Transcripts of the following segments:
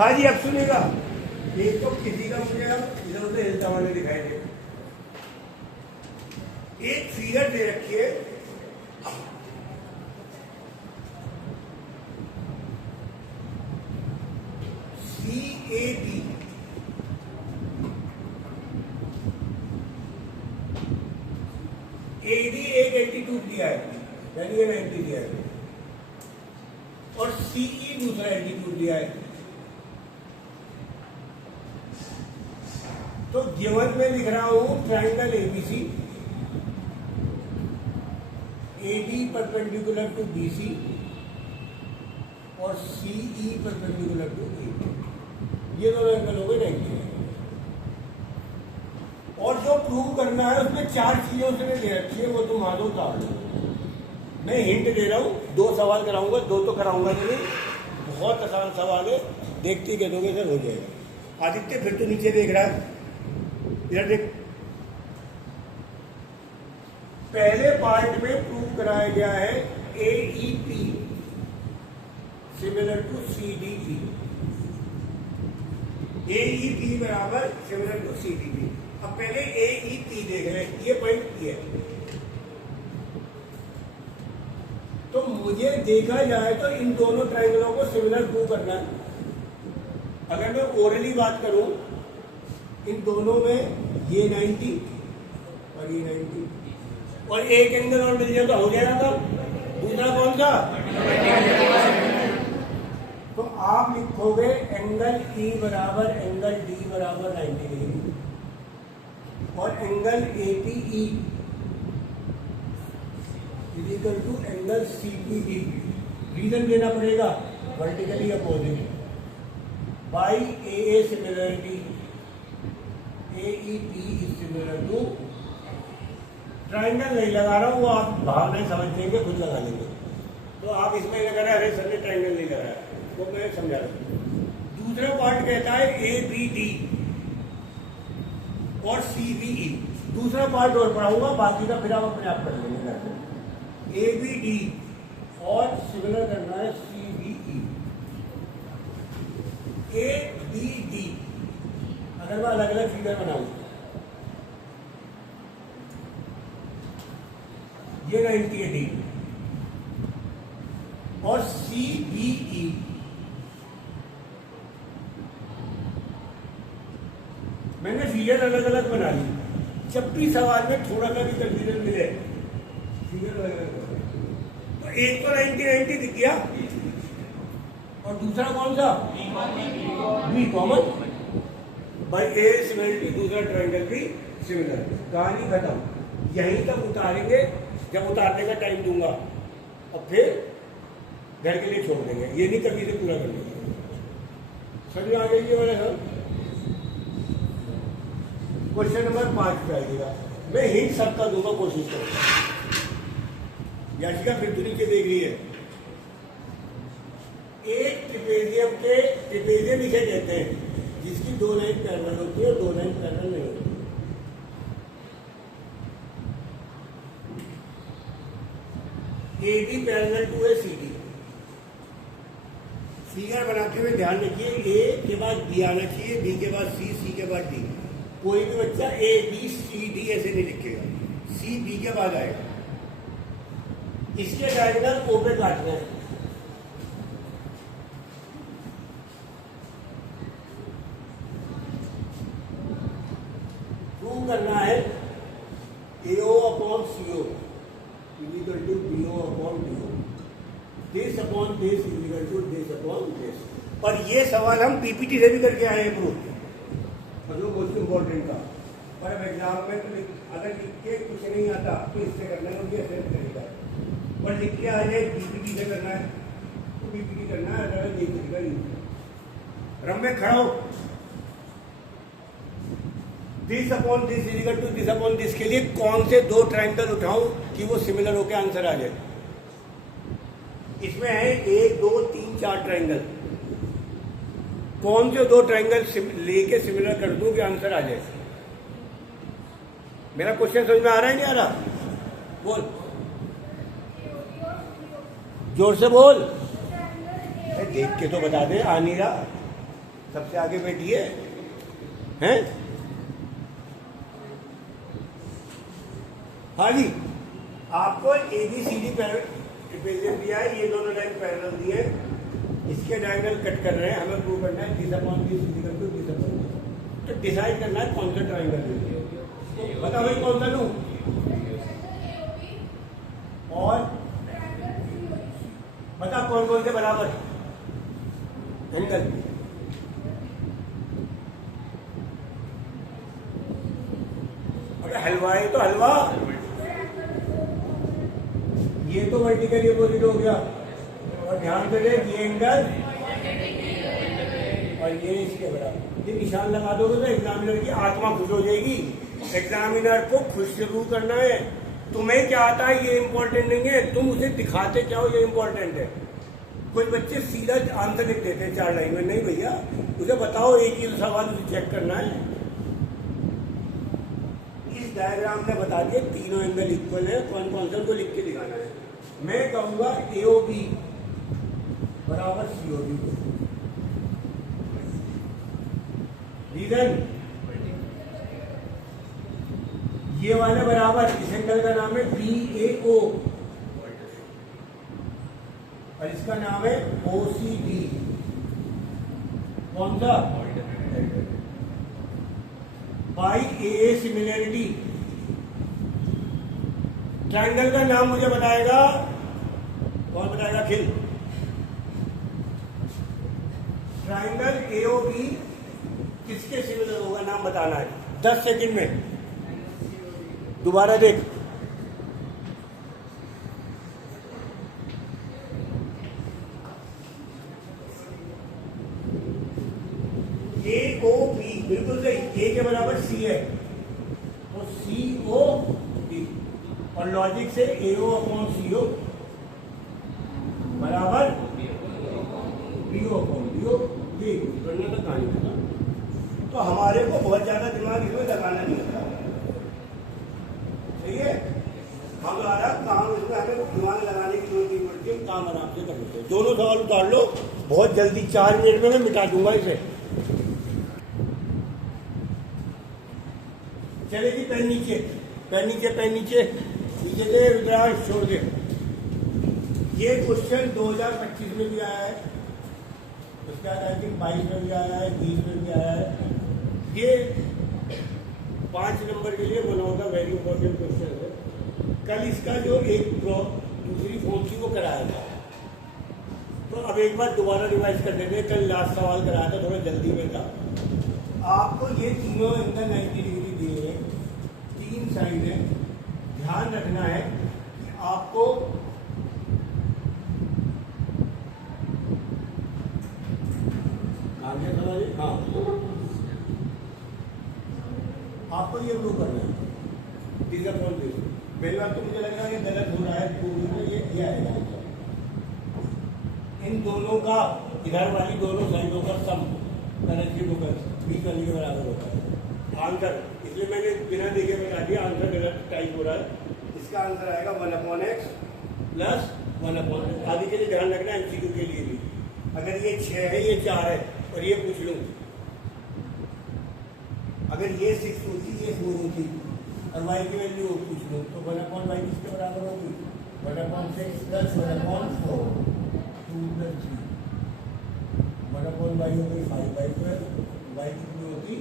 हाँ जी, अब सुनेगा। एक तो किसी का मुझे अब इधर उधर हिलता हुआ नहीं दिखाई दे। एक फिगर दे रखी है, CAD, AD एक एल्टीट्यूड दिया है, यानी ये 90 दिया है, और CE दूसरा एल्टीट्यूड दिया है। तो गिवन में लिख रहा हूं triangle ABC, AD perpendicular to BC और CE परपेंडिकुलर टू AB। ये दोनों एंगल हो गए 90। और जो प्रूव करना है उसमें 4 चीजों से ले रखी है, वो तुम आ दो उतार लो। मैं हिंट दे रहा हूं, 2 सवाल कराऊंगा, 2 तो कराऊंगा नहीं, बहुत आसान सवाल है, देखते कह दोगे सर हो जाएगा। आदित्य फिर तो नीचे देख रहा है, इधर देख। पहले पार्ट में प्रूव कराया गया है AEP similar to CDP, AEP बराबर सिमिलर टू CDP। अब पहले AEP देख रहे हैं, ये पॉइंट P है। तो मुझे देखा जाए तो इन दोनों ट्राइंगलों को सिमिलर प्रूव करना है। अगर मैं ओरली बात करूं, इन दोनों में ये 90 और ये 90, और एक एंगल और मिल जाए तो हो जाएगा। तब दूसरा कौन सा? तो आप लिखोगे एंगल E बराबर एंगल D बराबर 90 डिग्री, और angle APE equal to angle CPD। Reason देना पड़ेगा, vertically opposite by AA similarity, AEP is similar to. Triangle नहीं लगा रहा हूं, वो आप बाहर नहीं समझ लेंगे, खुद लगा लेंगे। तो आप इसमें लगा रहे, अरे सर ने ट्राइंगल नहीं लगाया, वो मैं समझा रहा हूं। दूसरा पार्ट कहता है ABD और CBE। दूसरा पार्ट और पढ़ाऊंगा, बाकी का फिर आप अपने आप कर लेंगे। ABD और सिमिलर करना है CBE। ABD अगर मैं अलग अलग फिगर बनाऊं, ये 90 है D, और CBE मैंने फिगर अलग अलग बना ली। जब भी सवाल में थोड़ा सा भी कंफ्यूजन मिले, फिगर अलग अलग, तो एक तो 90 दिख गया, और दूसरा कौन सा? B common by A similarity, दूसरा ट्राइंगल भी सिमिलर। कहानी खत्म। यहीं तक उतारेंगे, जब उतारने का टाइम दूंगा, और फिर घर के लिए छोड़ देंगे। ये नहीं कभी से पूरा कर लेंगे। समझ आ गई वाले सर? क्वेश्चन नंबर 5 पे आइएगा। मैं हिंट सबका दूंगा, कोशिश करूंगा। याचिका फिर तो नीचे देख रही है। एक ट्रिपेजियम के ट्रिपेजियम इसे कहते हैं जिसकी 2 लाइन पैरेलल होती है और 2 लाइन पैरेलल नहीं होती। AD पैरेलल टू है CD। फिगर बनाते हुए ध्यान रखिए, A के बाद B आना चाहिए, B के बाद C, C के बाद D। कोई भी बच्चा ABCD ऐसे नहीं लिखेगा, C B के बाद आएगा। इसके डायगोनल O पे काटना है। प्रूव करना है AO upon CO equal to BO upon DO, this upon this equal to this upon this. और ये सवाल हम PPT से भी करके आए हैं प्रूफ, मतलब मोस्ट इम्पोर्टेंट का। और अब एग्जाम में तो अगर लिख के कुछ नहीं आता तो इससे करना है, मुझे असेस करेगा। और लिख के आ जाए PPT से करना है तो PPT करना है, अगर नहीं तरीका यूज। रम में खड़ा हो, this upon this equal to this upon this के लिए कौन से 2 ट्राइंगल उठाऊं कि वो सिमिलर होकर आंसर आ जाए। इसमें है 1 2 3 4 ट्राइंगल। कौन से 2 ट्राइंगल लेके सिमिलर कर दूं कि आंसर आ जाए। मेरा क्वेश्चन समझ में आ रहा है नहीं आ रहा? बोल, जोर से बोल। देख के तो बता दे, आ नहीं रहा। सबसे आगे बैठिए हैं। हाँ जी, आपको ABCD ट्रेपेजियम दिया है, ये दोनों लाइन पैरेलल दिए हैं, इसके डायगोनल कट कर रहे हैं, हमें प्रूव करना है this upon this is equal to this upon this. तो डिसाइड करना है कौन सा ट्रायंगल बता भाई, कौन सा लूं। और बता कौन कौन से बराबर एंगल। अरे हलवा है तो हलवा, ये तो वर्टिकली अपोजिट हो गया। और ध्यान से देख, ये एंगल और ये इसके बराबर, ये निशान लगा दोगे तो एग्जामिनर की आत्मा खुश हो जाएगी। एग्जामिनर को खुश जरूर करना है। तुम्हें क्या आता है ये इम्पोर्टेंट नहीं है, तुम उसे दिखाते क्या हो ये इम्पोर्टेंट है। कुछ बच्चे सीधा आंसर लिख देते हैं 4 लाइन में, नहीं भैया, उसे बताओ एक ही सवाल उसे चेक करना है। इस डायग्राम में बता दिए तीनों एंगल इक्वल है, कौन कौन सा उनको लिख के दिखाना है। मैं कहूंगा AOB बराबर COB। रीजन, ये वाले बराबर, इस एंगल का नाम है BAO और इसका नाम है OCD। कौन सा? By AA similarity. ट्रायंगल का नाम मुझे बताएगा, कौन बताएगा? खिल। ट्रायंगल AOB किसके सिमिलर होगा, नाम बताना है 10 सेकंड में। दोबारा देख, AOB बिल्कुल सही, A के बराबर C है तो COB, और लॉजिक से AO अपॉन CO बराबर BO अपॉन BO। ये करने का कहानी होगा। तो हमारे को बहुत ज्यादा दिमाग इसमें लगाना नहीं होता, सही है। हमारा काम इसमें हमें दिमाग लगाने की जरूरत नहीं पड़ती, हम काम आराम से कर लेते हैं। दोनों सवाल उतार लो बहुत जल्दी, 4 मिनट में मैं मिटा दूंगा इसे। चले जी, पेन नीचे, पेन नीचे, पेन नीचे, नीचे दे रुद्रांश, छोड़ दे। ये क्वेश्चन 2025 में भी आया है, उसके बाद आई थिंक 22 में भी आया है, 20 में भी आया है। ये 5 नंबर के लिए one of the very important question है। कल इसका जो एक दूसरी फोन की वो कराया था, तो अब एक बार दोबारा रिवाइज कर देते हैं। कल लास्ट सवाल कराया था, थोड़ा जल्दी में था। आपको ये तीनों एंगल 90 डिग्री दिए हैं, 3 साइड है। ध्यान रखना है कि आपको आगे समझिए, हाँ, आपको ये प्रूव करना है दिस अपॉन दिस। पहली बात तो मुझे लग रहा है ये गलत हो रहा है, तो ये आएगा इन दोनों का, इधर वाली दोनों साइडों का सम करेक्टिव होकर 20 करने के बराबर होता है आंसर। इसलिए मैंने बिना देखे बता दिया, आंसर गलत टाइप हो रहा है। इसका आंसर आएगा 1/x प्लस 1/x। आगे के लिए ध्यान रखना है, MCQ के लिए भी। अगर ये 6 है, ये 4 है, और ये पूछ लूँ, अगर ये 6 होती, ये 4 होती, और y की वैल्यू पूछ लूँ, तो 1/y किसके बराबर होगी? 1/6 प्लस 1/4, 2 प्लस 3, 1/y हो गई 5/12, y कितनी होती?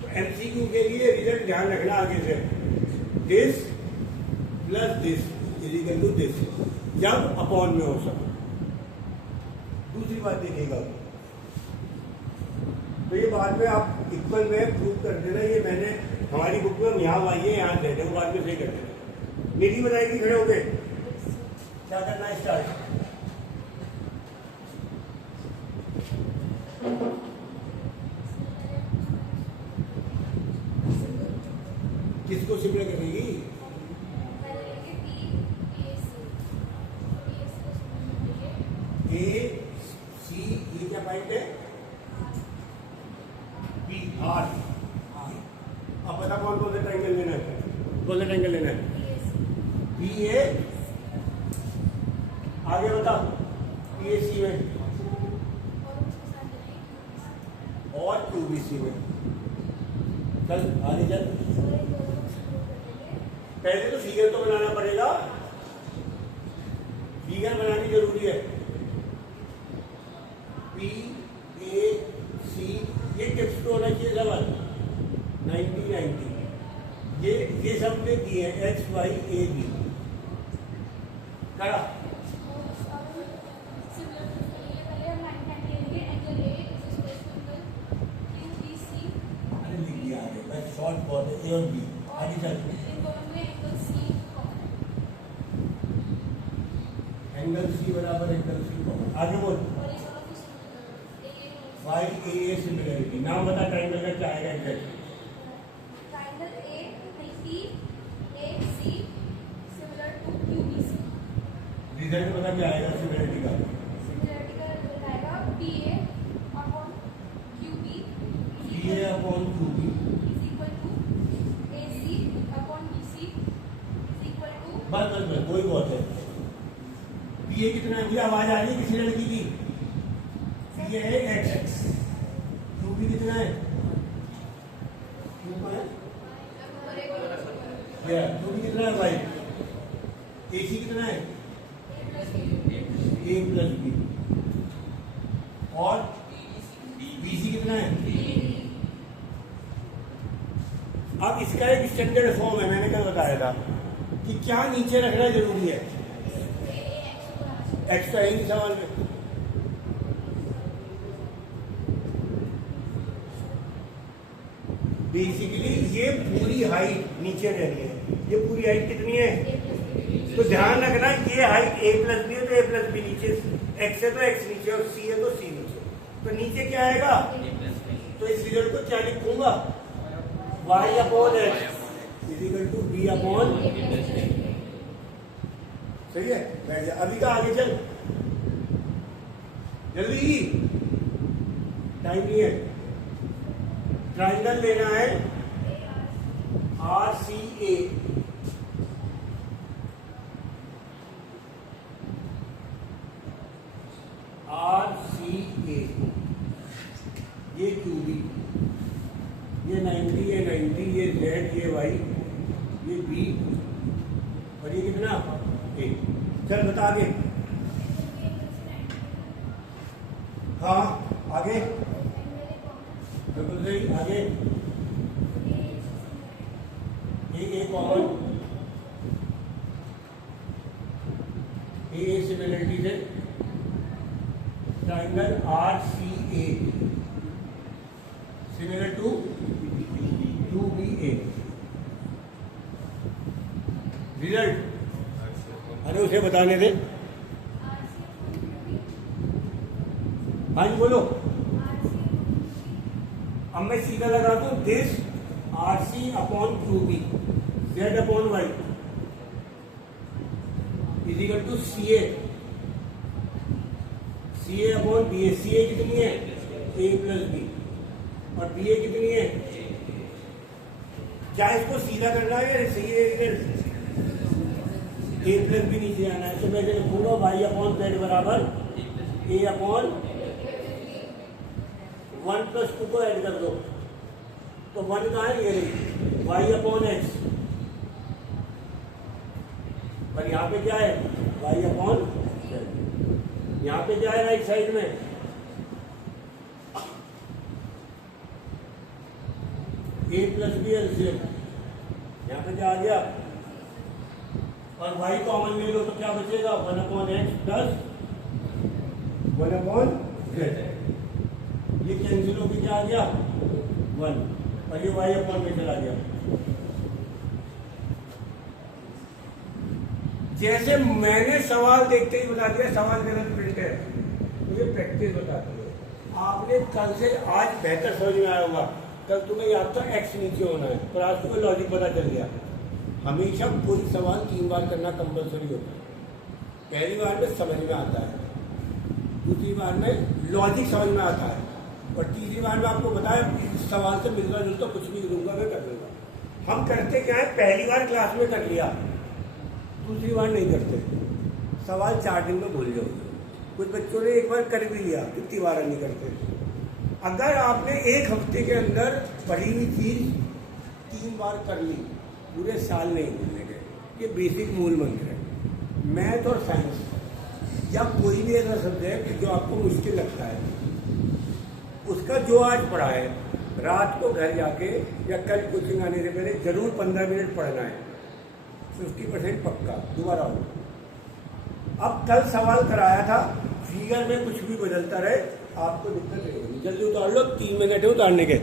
तो MCQ के लिए रिजल्ट ध्यान रखना आगे से, this plus this is equal to this, जब अपॉन में हो सके। दूसरी बात देखिएगा, तो ये बाद में आप इक्वल में प्रूव कर देना। ये मैंने हमारी बुक में यहाँ आई है, यहाँ दे दें, बाद में सही कर देना। निधि बताएगी, खड़े हो गए, क्या करना है? स्टार्ट। किसको सिमिलर करेगी? ए सी, ये क्या पॉइंट है? B R. अब पता कौन कौन सा ट्रायंगल लेना है, कौन सा ट्रायंगल लेना है? बी ए, आगे बताओ, बी ए सी में QBC में। चल आगे चल, पहले तो फिगर तो बनाना पड़ेगा, फिगर बनानी जरूरी है। PAC ये टिप्स तो होना चाहिए सवाल 90-90, ये सब ने दिए हैं HYAB करा। लिख दिया आगे, बस शॉर्ट बहुत है A और B। आगे चल, एंगल C बराबर एंगल C कॉमन। आगे बोल, YAA सिमिलरिटी। नाम बता ट्राइंगल का क्या आएगा एग्जैक्ट? रिजल्ट बता क्या आएगा सिमिलरिटी का? PA अपॉन QB बस कोई बहुत है। PA कितना है? मुझे आवाज आ रही है किसी लड़की की? PA है X, QB कितना है? QB कितना है भाई? AC कितना है? A plus B। और BC कितना है? अब इसका एक स्टैंडर्ड फॉर्म है, मैंने कल बताया था कि क्या नीचे रखना जरूरी है। एक्स तो है ही सवाल में। बेसिकली ये पूरी हाइट नीचे रह रही है। ये पूरी हाइट कितनी है? तो ध्यान रखना, ये हाइट A प्लस बी है तो A प्लस बी नीचे, X है तो X नीचे और C है तो C नीचे। तो नीचे क्या आएगा? तो इस रिजल्ट को क्या लिखूंगा? Y upon X is equal to B upon. सही है, बैठ जा। अभी का आगे चल, जल्दी, टाइम नहीं है। ट्राइंगल लेना है RCA, ये QB, ये 90, ये 90, ये Z, ये Y, ये B और ये कितना A। चल बता आगे। हाँ आगे, बिल्कुल सही। आगे ये कॉमन, ए सिमिलरिटी से triangle RCA similar to QBA। Result अरे उसे बताने दे। हाँ जी बोलो। अब मैं सीधा लगा दूं, this RC upon QB Z upon Y is equal to CA upon BA। CA कितनी है? A प्लस B और BA कितनी है? क्या इसको सीधा करना है या सही है? A प्लस B नीचे आना है। तो मैं लिखूंगा Y अपॉन Z बराबर A अपॉन 1 प्लस 2 को ऐड कर दो तो 1 कहाँ है? ये रही Y अपॉन X और यहाँ पे क्या है? Y upon Z। यहाँ पे क्या है राइट साइड में? A plus B LCM। यहाँ पे क्या आ गया? और Y कॉमन ले लो तो क्या बचेगा? 1 upon X plus 1 upon Z। ये कैंसिल होकर क्या आ गया? 1 और ये Y अपॉन में चला गया। जैसे मैंने सवाल देखते ही बता दिया सवाल गलत प्रिंट है, मुझे प्रैक्टिस बताती है। आपने कल से आज बेहतर समझ में आया होगा। कल तुम्हें याद था X नीचे होना है, पर आज तुम्हें लॉजिक पता चल गया। हमेशा कोई सवाल 3 बार करना कंपल्सरी होता है। पहली बार में समझ में आता है, दूसरी बार में लॉजिक समझ में आता है और तीसरी बार में आपको बताया इस सवाल से मिलता जुलता कुछ भी दूंगा मैं कर दूंगा। हम करते क्या है, पहली बार क्लास में कर लिया, दूसरी बार नहीं करते। सवाल 4 दिन में भूल जाओगे। कुछ बच्चों ने एक बार कर भी लिया, कितनी बार नहीं करते। अगर आपने एक हफ्ते के अंदर पढ़ी हुई चीज 3 बार कर ली, पूरे साल नहीं भूलने गए। ये बेसिक मूल मंत्र है। मैथ और साइंस या कोई भी ऐसा सब्जेक्ट जो आपको मुश्किल लगता है, उसका जो आज पढ़ा है, रात को घर जाके या कल कोचिंग आने से पहले जरूर 15 मिनट पढ़ना है। 50% पक्का दोबारा हो। अब कल सवाल कराया था, फिगर में कुछ भी बदलता रहे, आपको दिक्कत नहीं होगी। जल्दी उतार लो, 3 मिनट है उतारने के।